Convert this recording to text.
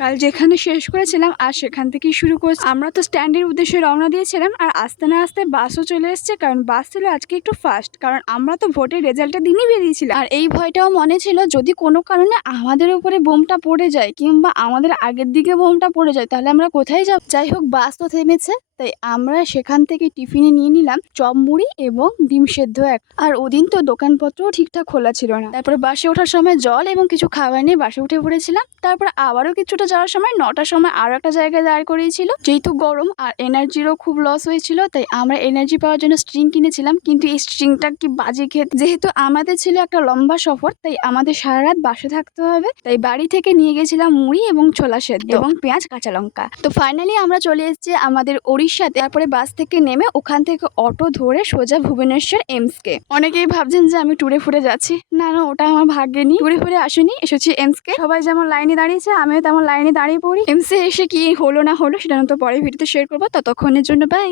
কাল যেখানে শেষ করেছিলাম আর সেখান থেকেই শুরু করছি। আমরা তো স্ট্যান্ডের উদ্দেশ্যে রওনা দিয়েছিলাম, আর আস্তে না আস্তে বাসও চলে এসছে, কারণ বাস ছিল আজকে একটু ফাস্ট, কারণ আমরা তো ভোটের রেজাল্টের দিনই বেরিয়েছিলাম। আর এই ভয়টাও মনে ছিল, যদি কোনো কারণে আমাদের উপরে বোমটা পড়ে যায় কিংবা আমাদের আগের দিকে বোমটা পড়ে যায় তাহলে আমরা কোথায় যাব। যাই হোক, বাস তো থেমেছে, তাই আমরা সেখান থেকে টিফিনে নিয়ে নিলাম চপ মুড়ি এবং ডিম সেদ্ধ আর ওদিন তো দোকানপত্রও ঠিকঠাক খোলা ছিল না। তারপরে বাসে ওঠার সময় জল এবং কিছু খাবার নিয়ে বাসে উঠে পড়েছিলাম। তারপর আবারও কিছুটা যাওয়ার সময় 9টার সময় আরো একটা জায়গায় দাঁড় করিয়েছিল, যেহেতু গরম আর এনার্জিরও খুব লস হয়েছিল, তাই আমরা এনার্জি পাওয়ার জন্য স্ট্রিং কিনেছিলাম। কিন্তু এই স্ট্রিংটা কি বাজে খেতে, যেহেতু আমাদের ছিল একটা লম্বা সফর, তাই আমাদের সারা রাত বাসে থাকতে হবে, তাই বাড়ি থেকে নিয়ে গেছিলাম মুড়ি এবং ছোলা সেদ্ধ এবং পেঁয়াজ কাঁচা লঙ্কা। তো ফাইনালি আমরা চলে এসেছি আমাদের উড়িষ্যাতে। তারপরে বাস থেকে নেমে ওখান থেকে অটো ধরে সোজা ভুবনেশ্বর এমসকে। অনেকেই ভাবছেন যে আমি টুরে ফুরে যাচ্ছি, না না, ওটা আমার ভাগ্যে নেই। টুরে ফুরে আসিনি, এসেছি এমসকে। সবাই যেমন লাইনে দাঁড়িয়েছে আমিও তেমন লাইনে দাঁড়িয়ে পড়ি। এমসে এসে কি হলো না হলো সেটা তো পরে ভিডিওতে শেয়ার করবো। ততক্ষণের জন্য বাই।